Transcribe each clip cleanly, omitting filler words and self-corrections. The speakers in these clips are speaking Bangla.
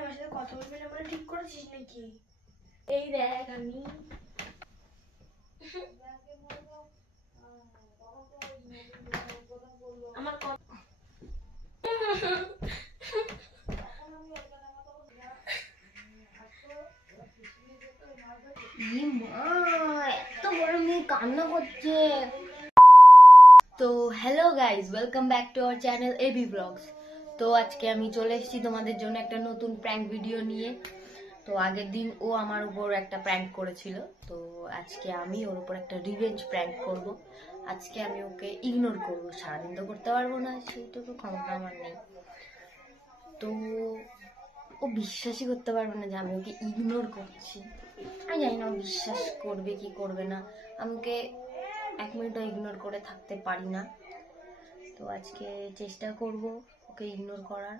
আমার সাথে কথা বলবি না বলে ঠিক করেছিস নাকি? এই দেখ আমি আমার এত বড় মেয়ে কান্না করছে। তো hello guys, welcome back to our channel AB blogs. তো আজকে আমি চলে এসেছি তোমাদের জন্য একটা নতুন প্র্যাঙ্ক ভিডিও নিয়ে। তো আগের দিন ও আমার উপর একটা প্র্যাঙ্ক করেছিল, তো আজকে আমি ওর উপর একটা রিভেঞ্জ প্র্যাঙ্ক করব। আজকে আমি ওকে ইগনোর করব, সারাদিন তো করতে পারবো না, সেইটুকু ক্ষমতা আমার নেই। তো ও বিশ্বাসই করতে পারবে না যে আমি ওকে ইগনোর করছি। আমি জানি না ও বিশ্বাস করবে কি করবে না, আমাকে এক মিনিটও ইগনোর করে থাকতে পারি না। তো আজকে চেষ্টা করব ওকে ইগনোর করার।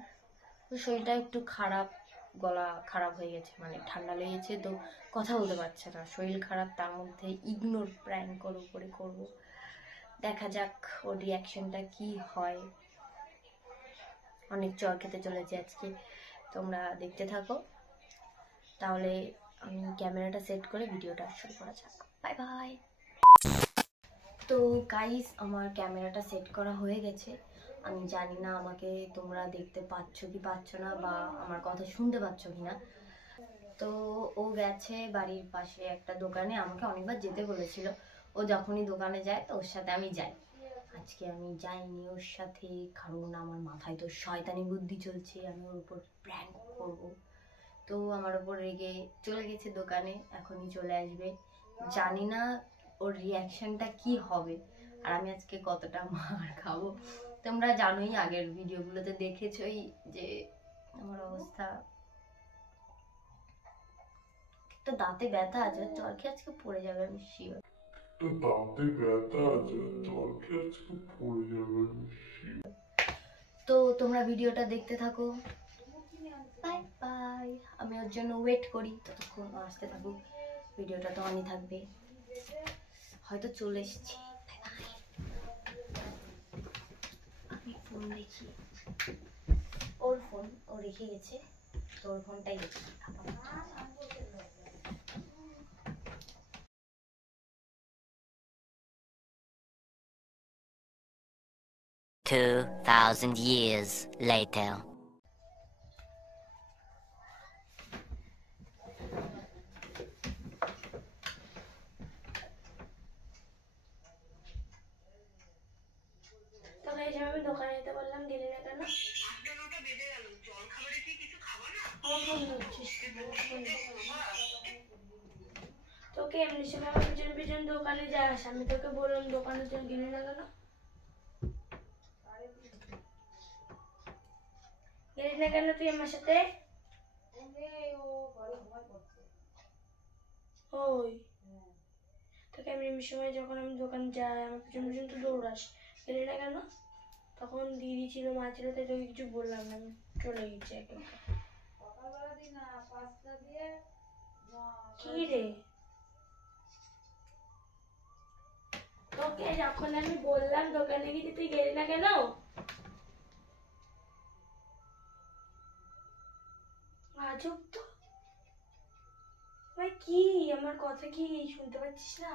তো শরীরটা একটু খারাপ, গলা খারাপ হয়ে গেছে, মানে ঠান্ডা লেগেছে, তো কথা বলতে পারছে না, শরীর খারাপ, তার মধ্যে ইগনোর প্র্যাঙ্ক করে করবো। দেখা যাক ওর রিয়াকশনটা কি হয়। অনেক চর খেতে চলেছে আজকে, তোমরা দেখতে থাকো। তাহলে আমি ক্যামেরাটা সেট করে ভিডিওটা শুরু করা যাক। Bye bye. তো গাইস, আমার ক্যামেরাটা সেট করা হয়ে গেছে। আমি জানি না আমাকে তোমরা দেখতে পাচ্ছ কি পাচ্ছ না, বা আমার কথা শুনতে পাচ্ছ কি না। তো ও গেছে বাড়ির পাশে একটা দোকানে, আমাকে অনেকবার যেতে বলেছিল। ও যখনই দোকানে যায় তো ওর সাথে আমি যাই। আজকে আমি যাইনি ওর সাথে, কারণ আমার মাথায় তো শয়তানি বুদ্ধি চলছে, আমি ওর উপর প্র্যাঙ্ক করব। তো আমার উপর রেগে চলে গেছে দোকানে, এখনই চলে আসবে। জানি না ওর রিয়াকশনটা কি হবে, আর আমি আজকে কতটা মার খাবো। তোমরা জানোই, আগের ভিডিওগুলোতে দেখেছোই যে আমার অবস্থা। তো দাঁতে ব্যথা আছে, চল খেয়ে আজকে পড়ে যাবে, আমি শিওর। তো তোমরা ভিডিওটা দেখতে থাকো। Bye bye. আমি ওর জন্য ওয়েট করি, ততক্ষণ আসতে থাকুক। ভিডিওটা তো অনই থাকবে, হয়তো চলে এসেছি। আমি ফোন দেখি, ওর ফোন ও রেখে গেছে, তো ওর ফোনটাই দেখি। 2,000 years later. তো গাইস, আমি দোকানে যেতে বললাম, গেলি না কেন? তোকে এমনি সময় আমার পিছন পিছন দোকানে যাস, আমি তোকে বললাম দোকানের জন্য গেলি না কেন? গেলি না কেন তুই আমার সাথে? ওই তোকে এমনি সময় যখন আমি দোকানে যাই, আমার পিছন পিছন তো দৌড়াস, গেলি না কেন? তখন দিদি ছিল, মা ছিল, তাই তোকে কিছু বললাম না, আমি চলে গেছি একে। কি রে, তোকে যখন আমি বললাম দোকানে গেছি, তুই গেলি না কেন? আজব তো ভাই, কি আমার কথা কি শুনতে পাচ্ছিস না?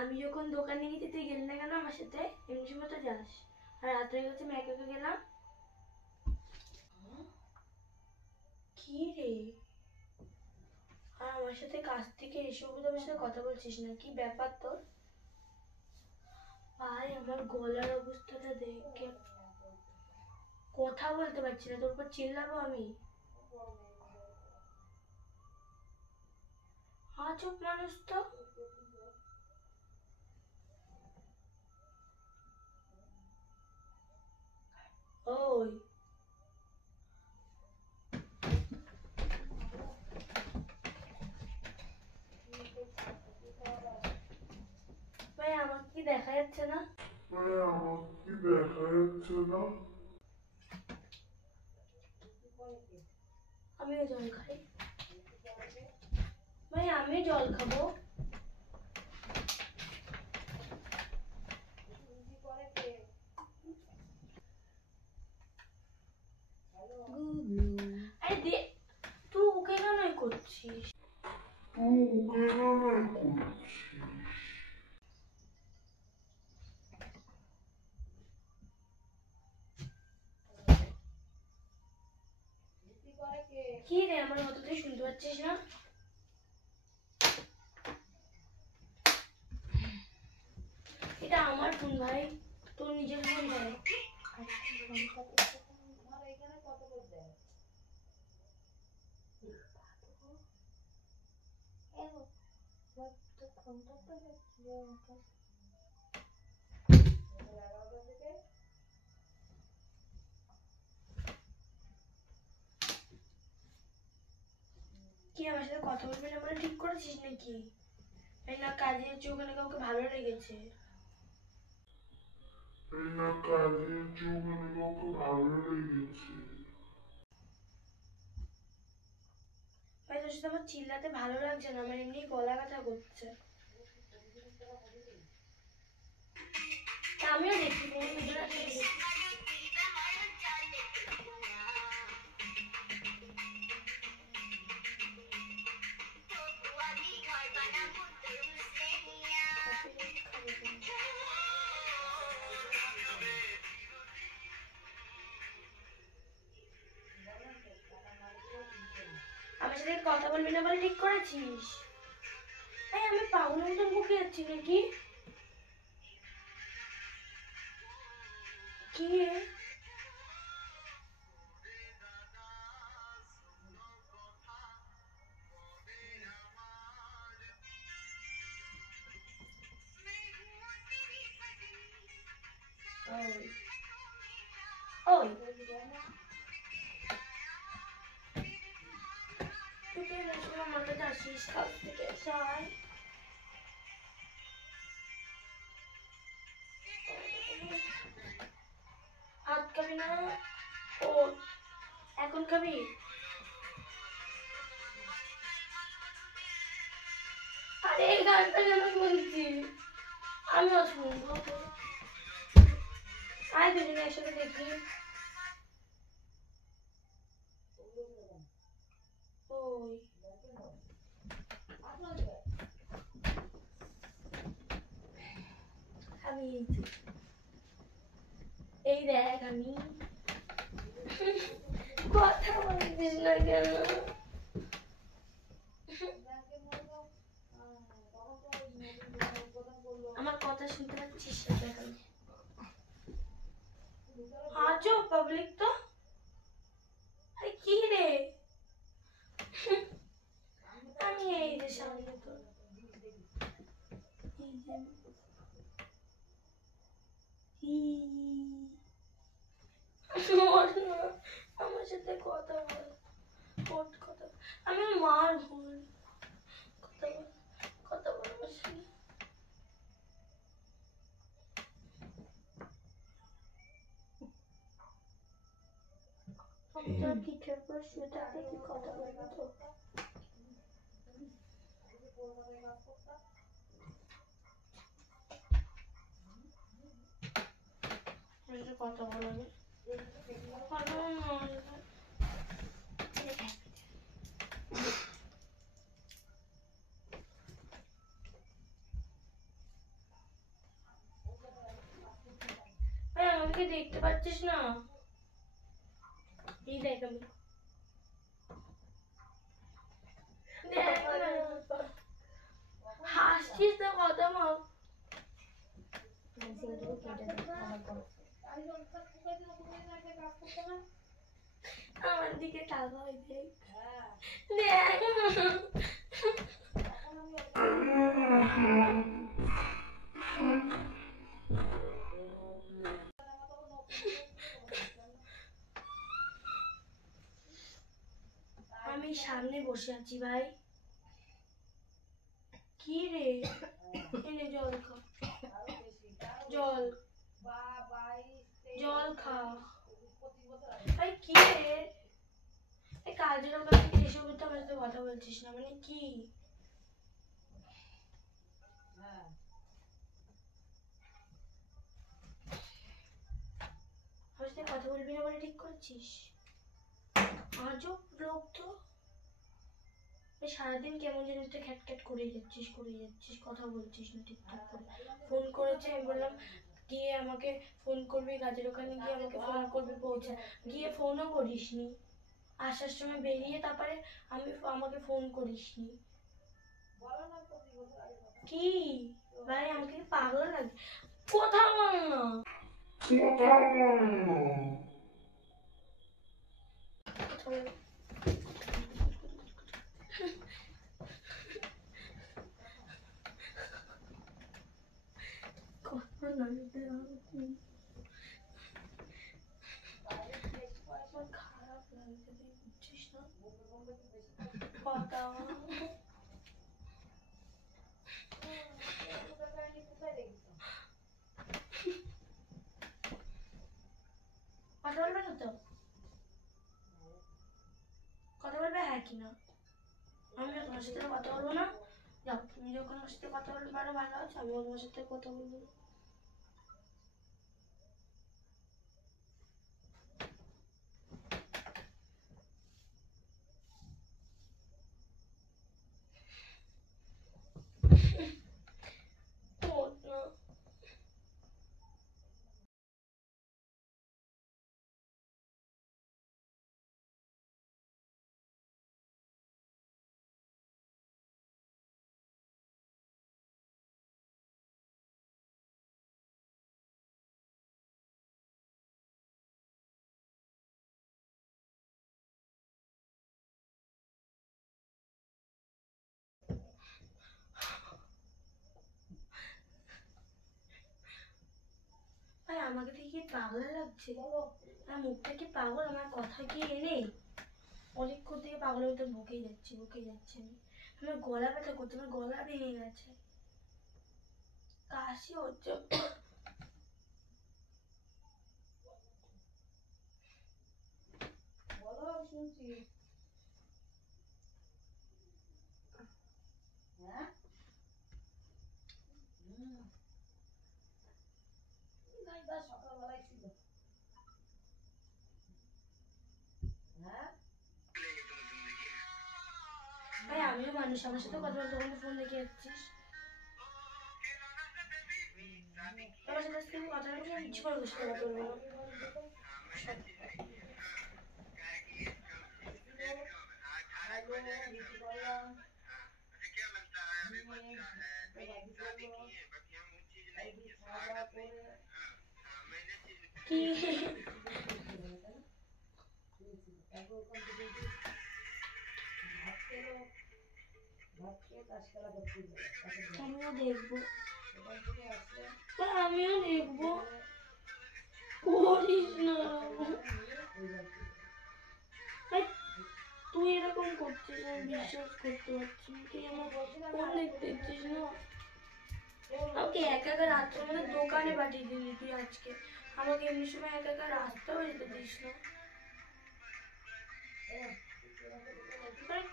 আমি যখন দোকানে গেছি তুই গেলি না কেন আমার সাথে? এমনি সময় তো যাস, আর রাত্রে গেছে আমি একা একা গেলাম। কি রে, আর আমার সাথে কাছ থেকে এসে আমার সাথে কথা বলছিস না, কি ব্যাপার তোর? ভাই আমার গলার অবস্থাটা দেখে কথা বলতে পারছি না, তোর উপর চিল্লাবো আমি? আজব মানুষ তো। ওই ভাই, আমার কি দেখা যাচ্ছে না? আমিও জল খাই ভাই, আমি জল খাবো। আরে দে, করছিস? কি রে, আমার কথা তুই শুনতে পাচ্ছিস না? এটা আমার ফোন ভাই, তোর নিজের ফোন ভাই। কি আমার সাথে কথা বলবি না বলে ঠিক করেছিস নাকি? এই না কাজে যাচ্ছি, ওখানে কাউকে ভালো লেগেছে। ভাই তোর সাথে আমার চিল্লাতে ভালো লাগছে না, আমার এমনি গলা ব্যথা করছে। আমিও দেখি কোনো দুজন আছে দেখি। আমার সাথে কথা বলবি না বলে ঠিক করেছিস? এই আমি পাগল মতন বকে যাচ্ছি নাকি? কি রে? ওই তুই তো এরকম আমার কাছে আসিস কাল থেকে আয়। ভাত খাবি না? ও এখন খাবি? আরে এই গানটা কেন বলছি? আমিও শুনবো। আয় দুজনে একসাথে দেখি। ওই আমি এই দেখ আমি কথা বলছিস না কেন? আমার কথা শুনতে পাচ্ছিস না দেখ আমি। हाँ जो पब्लिक तो अरे की रे আমি এই যে সামনে তো আমার সাথে কথা বল, ওর কথা আমি মার ভুল কথা বল, কথা বল আমার সাথে। আমি তোর পিঠের উপর শুয়ে থাকতে তুই কথা বলবি তো? কথা বলবি? আমাকে দেখতে পাচ্ছিস না? এই দেখ আমি হাসছিস তো কথা বল। আমার দিকে তাকাই দেখ দেখ। আমি সামনে বসে আছি ভাই। কি রে, এনে জল খা, জল জল খা ভাই। কি রে, এই কাজের ওখানে এসে তো আমার সাথে কথা বলছিস না মানে কি? আমার সাথে কথা বলবি না বলে ঠিক করছিস? আজব লোক তো। সারাদিন কেমন যেন একটা খ্যাট করেই যাচ্ছিস কথা বলছিস না ঠিকঠাক করে। ফোন করেছে, আমি বললাম গিয়ে আমাকে ফোন করবি, কাজের ওখানে গিয়ে আমাকে ফোন করবি, পৌঁছে গিয়ে ফোনও করিসনি। আসার সময় বেরিয়ে তারপরে আমাকে ফোন করিসনি। কি ভাই, আমাকে কি পাগল লাগে? কথা বল না। কথা না খারাপ লাগছে, তুই বুঝছিস না? কথা কথা বলবে না তো? কথা বলবে হ্যাঁ কি না? আমিও তোমার সাথে কথা বলবো না। যাও, তুমি যখন আমার সাথে কথা বলতে পারো ভালো আছে, আমিও তোমার সাথে কথা বলবো না। ভাই আমাকে দেখে কি পাগল লাগছে? আমার মুখটা কি পাগল? আমার কথা কি এনে অনেকক্ষণ থেকে পাগলের মতো বকেই যাচ্ছে আমি। আমার গলা ব্যথা করছে, আমার গলা ভেঙে গেছে, কাশি হচ্ছে। বলো, শুনছি। হ্যাঁ, সকালবেলায় ছিল। হ্যাঁ ভাই, আমিও মানুষ, আমার সাথে কথা বলতে বলতে ফোন দেখে যাচ্ছিস। আমার সাথে আজকে আমি কথা বলবো, আমি ইচ্ছে করে বসে কথা বলবো না। কি আমিও দেখবো, আমিও দেখবো। করিস না ভাই, তুই এরকম করছিস, আমি বিশ্বাস করতে পারছি না। তুই আমার ফোন দেখতে দিচ্ছিস না, আমাকে একা একা রাত্রে আমাদের দোকানে পাঠিয়ে দিলি তুই আজকে। আমাকে এমনি সময় একা একা রাস্তাও যেতে দিস না।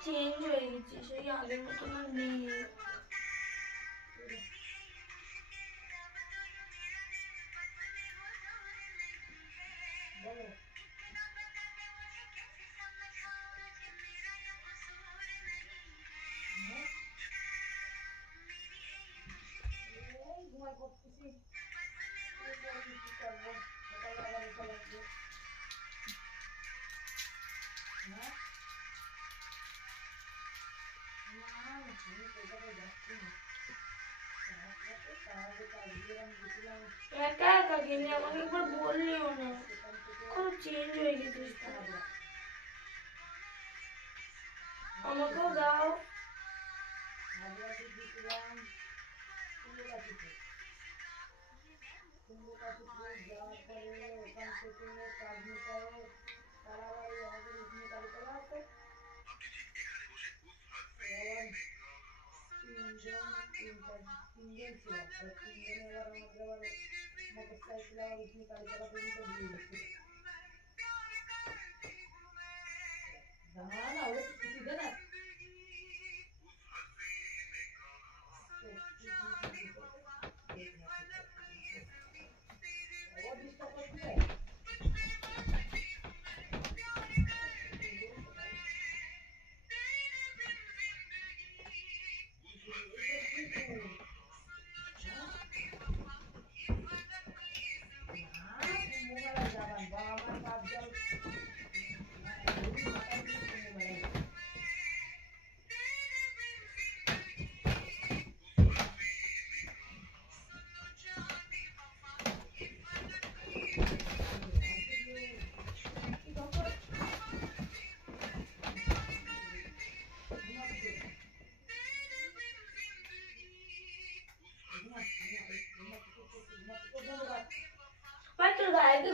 চেঞ্জ হয়ে গেছিস, সেই আগের মতন আর নেই। একা একা গেলি, আমাকে একবার বললিও না। কত চেঞ্জ হয়ে গেছিস, আমাকেও দাও।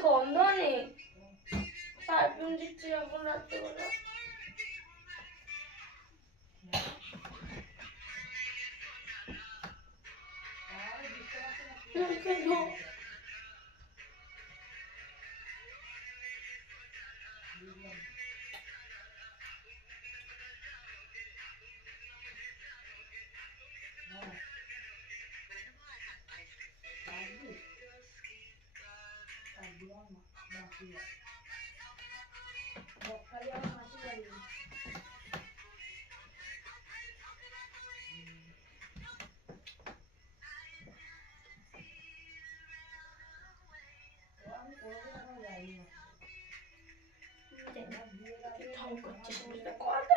গন্ধ নেই, পারফিউম দিচ্ছি এখন রাত্রেবেলা। ঢং করছিস বুঝতে কথা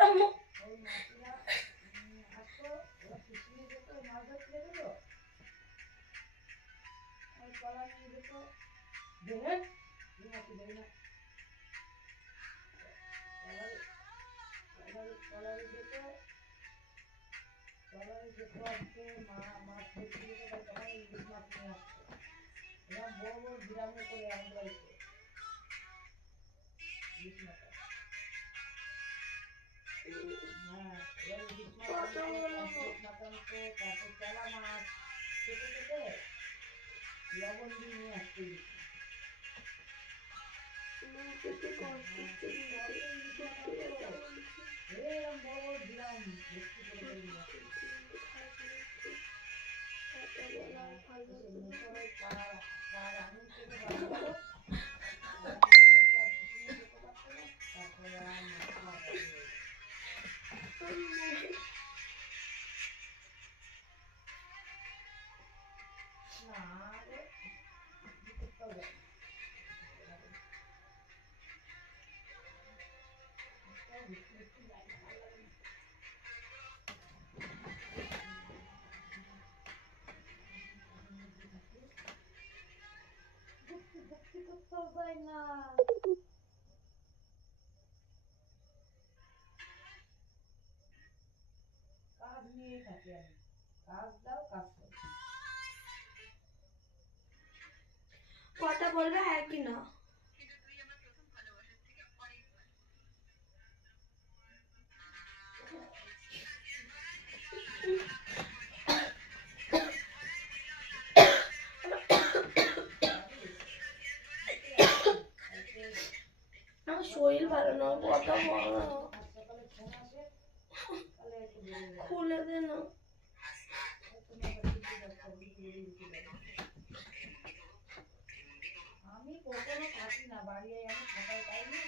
কথা বলবে হ্যাঁ কি না? আমার শরীর ভালো না, কথা বল না, খুলে দে না। আমি কখনো থাকি না বাড়ি, আমি থাকার টাইমে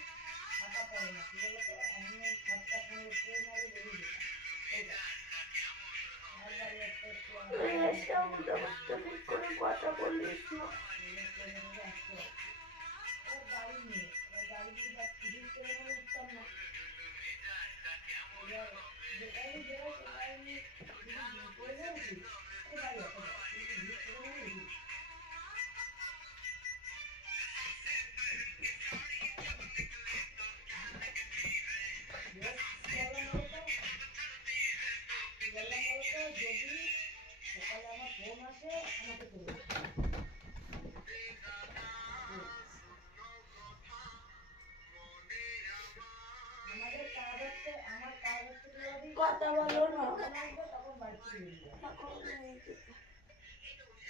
থাকা পড়ে না, কি বলতো আমি ওই 7টা 15 আগে বেরিয়ে যেতাম। কথা বলিস না। গাড়ি নিয়ে গাড়ি নিয়ে উঠতাম না, যেটাই বেরো সেটাই আমি করে উঠি গাড়ি আসা যায়, কিন্তু যদি সকালে আমার ফোন আসে আমাকে করে আমাদের কাজ হচ্ছে, আমার কাজ হচ্ছে কথা বলো না। তখন বাড়ি থেকে বেরিয়ে যায়।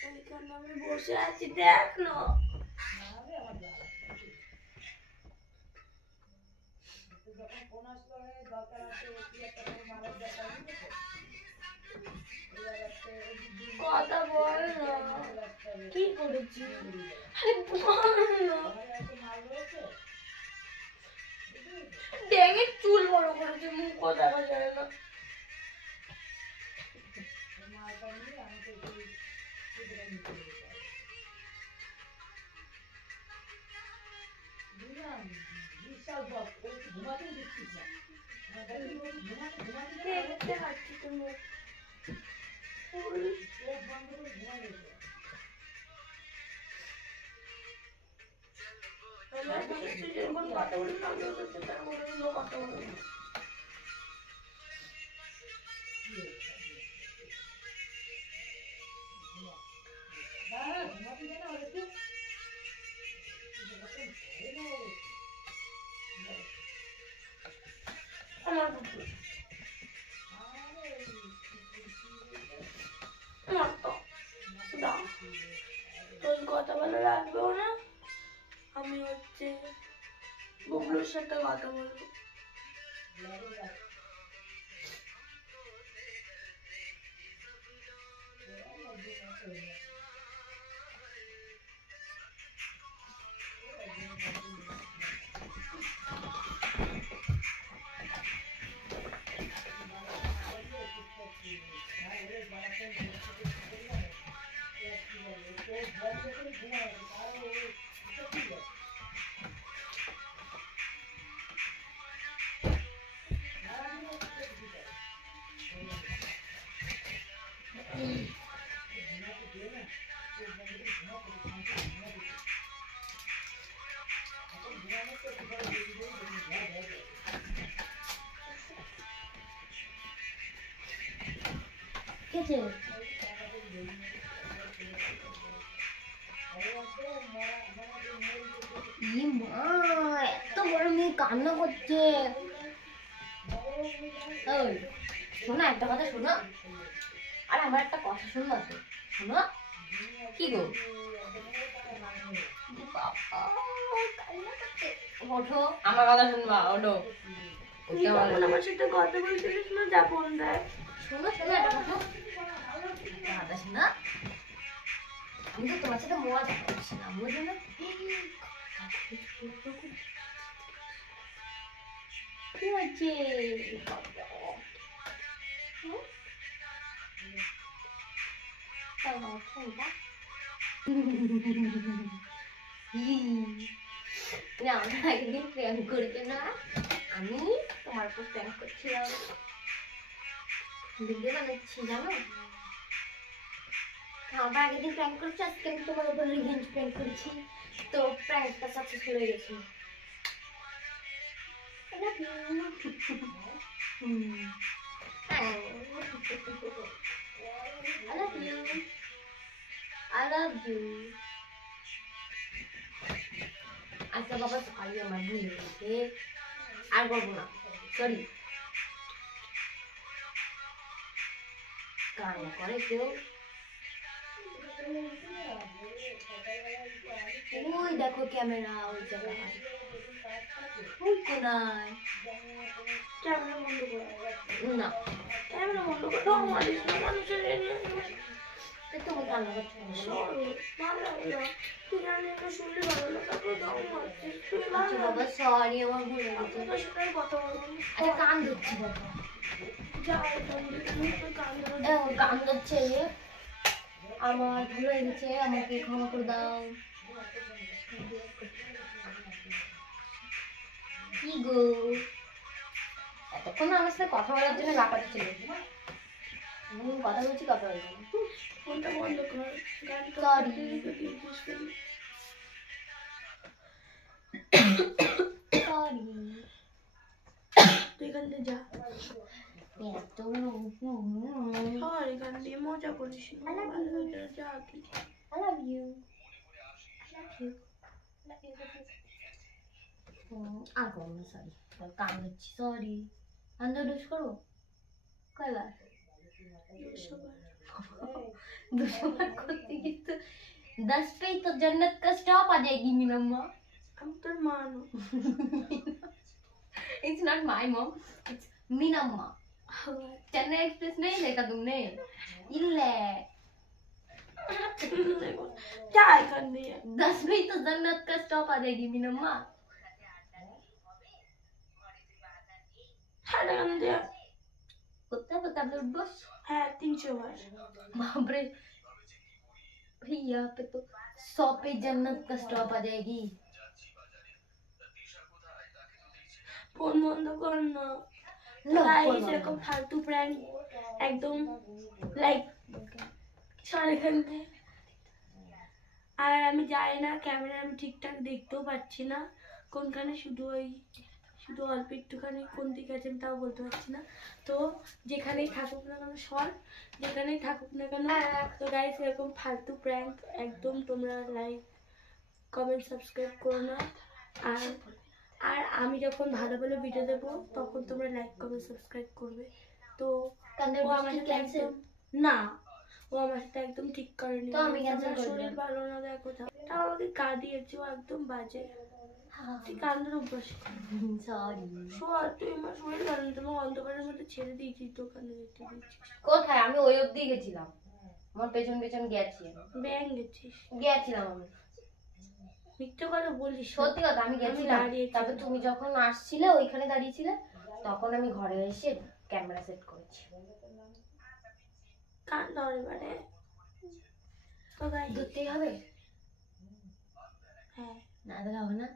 এইখানে আমি বসে আছি, দেখ না। নাহলে আমার যা যখন ফোন আসলো দরকার আছে কি একটা করে মারার দরকার, কথা বল না, কি করেছি? আরে বল না। ড্যাঙের চুল বড় করেছে, মুখও দেখা যায় না। ঘুমাতে দিচ্ছিস না, দেখতে পাচ্ছি তুমি চোখ বন্ধ করে ঘুমাই গেছে। কথা বলি না, কথা বলি না। ঘুমাতে দে না, তোর কথা ভালো লাগবেও না, আমি হচ্ছে বুবলুর সাথে কথা বলবো। কেছে এত বড় মেয়ে কান্না করছে। ওই শোনো, একটা কথা শোনো, আর আমার একটা কথা শুনবা তো, শোনো। কি গো ওঠো, আমার কথা শুনবা, ওঠো। আমার সাথে কথা বলছিলিস না, যা ফোন দেয়। শোনো শোনো, একটা কথা, কথা শোনো। আমি তো তোমার সাথে মজা করছি না, বুঝো না? কি হচ্ছে? আমরা একদিন প্র্যাঙ্ক করেছে না, আমি তোমার উপর প্র্যাঙ্ক করছিলাম, ভিডিও বানাচ্ছি জানো। আমরা আগের দিন প্র্যাঙ্ক করছি, আজকে আমি তোমার উপর রিভেঞ্জ প্র্যাঙ্ক করেছি, তো প্র্যাঙ্কটা সাকসেসফুল হয়ে গেছে। I love you. I love you. I love you. আচ্ছা বাবা, সরি আমার ভুল হয়ে গেছে, আর করবো না, সরি। কান্না করে কেউ? ওই দেখো ক্যামেরা, ওই জায়গায়, ওই কোনায়। ক্যামেরা বন্ধ করো না, ক্যামেরা বন্ধ করো, মারিস না মানুষের। তুমি কান্না করছো কেন? ভালো লাগে না, তুই জানি এটা শুনলে ভালো লাগে, তারপরে দাও মারছিস তুই। আচ্ছা বাবা, সরি আমার ভুল হয়ে গেছে। তোর সাথে আর কথা বলবো না। আরে কান ধরছি বাবা, যা এখান থেকে, তুমি তোর কান ধরো। কান ধরছে, আমার ভুল হয়ে গেছে, আমাকে ক্ষমা করে দাও। কি গো, এতক্ষণ আমার সাথে কথা বলার জন্য লাফাচ্ছিল, আমি কথা বলছি, কথা বলছি না। ফোনটা বন্ধ কর, গানটা Sorry. দিয়েছিস কেন? সরি। তুই এখান থেকে যা, এত আর এখান দিয়ে মজা করিস না, ভালো লাগে না, যা তুই। I love you. I love you. আর করবো না, সরি, কান ধরছি, সরি। আন্দাজ করবো কয়বার? दूसरा बार करते कि तो 10 पे ही तो जन्नत का स्टॉप आ जाएगी मीनम्मा। আমি তোর মা না। It's not my mom, it's Meenamma. Chennai Express नहीं देखा तुमने? इल्ले যা এখান দিয়ে। 10 पे ही तो जन्नत का स्टॉप आ जाएगी मीनम्मा। হ্যাঁ এখান দিয়ে। कुत्ता कुत्ता ब्लड बॉस। হ্যাঁ 300 বার। बाप रे भैया, पे तो 100 पे जन्नत का स्टॉप आ जाएगी। ফোন বন্ধ কর না। लो গাইস এরকম ফালতু প্র্যাঙ্ক একদম লাইক সর এখান থেকে। আর আমি জানি না, ক্যামেরা আমি ঠিকঠাক দেখতেও পাচ্ছি না কোনখানে, শুধু অল্প একটুখানি কোন দিকে আছে আমি তাও বলতে পারছি না। তো যেখানেই থাকুক না কেন, যেখানেই থাকুক না কেন, তো গাইস এরকম ফালতু প্র্যাঙ্ক একদম তোমরা লাইক কমেন্ট সাবস্ক্রাইব করো না। আর আর আমি যখন ভালো ভালো ভিডিও দেবো তখন তোমরা লাইক করবে, সাবস্ক্রাইব করবে। তো কান্দের ও আমার সাথে ক্যান্সেল? একদম না, ও আমার সাথে একদম ঠিক করেনি। তো আমি cancel আমার করে শরীর দিলাম। ভালো না, দেখো তাও আমাকে কাঁদিয়েছে, ও একদম বাজে। তুই কান্দের অভ্যাস কর। সরি। শোয়া, তুই আমার শরীর ভালো না, তোমার অন্ধকারের মধ্যে ছেড়ে দিয়েছিস, দোকানে যেতে দিয়েছিস। কোথায়? আমি ওই অবধি গেছিলাম, আমার পেছন পেছন গেছি, ব্যাং গেছিস, গেছিলাম আমি। মিথ্যে কথা বলিস না। সত্যি কথা, আমি গেছিলাম। দাঁড়িয়েছিলাম। তারপর তুমি যখন আসছিলে ওইখানে দাঁড়িয়েছিলে, তখন আমি ঘরে এসে ক্যামেরা সেট করেছি। কান ধরে মানে তো গাই ধরতেই হবে? হ্যাঁ, না দিলে হবে না।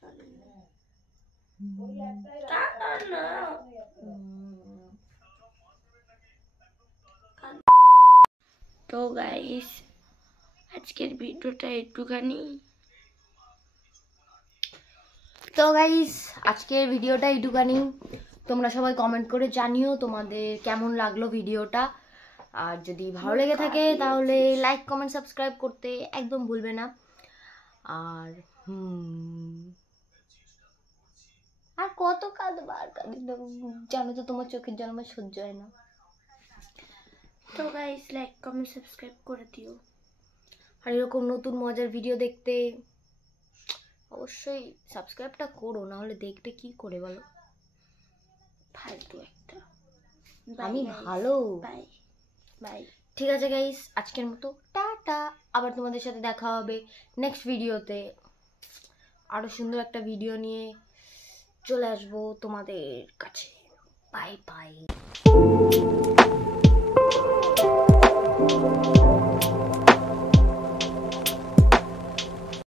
চলে না। কান ধর না। তো গাইস, আজকের ভিডিওটা একটুখানি। তো গাইস, আজকের ভিডিওটা এইটুখানি। তোমরা সবাই কমেন্ট করে জানিও তোমাদের কেমন লাগলো ভিডিওটা। আর যদি ভালো লেগে থাকে তাহলে লাইক, কমেন্ট, সাবস্ক্রাইব করতে একদম ভুলবে না। আর আর কত কাঁদবা, আর কাঁদিলে জানো তো তোমার চোখের জল আমার সহ্য হয় না। তো গাইস, লাইক কমেন্ট সাবস্ক্রাইব করে দিও। আর এরকম নতুন মজার ভিডিও দেখতে অবশ্যই সাবস্ক্রাইবটা করো, না হলে দেখবে কি করে বলো? ফালতু একটা। আমি ভালো। Bye bye. ঠিক আছে গাইস, আজকের মতো টাটা। আবার তোমাদের সাথে দেখা হবে নেক্সট ভিডিওতে। আরো সুন্দর একটা ভিডিও নিয়ে চলে আসবো তোমাদের কাছে। Bye bye.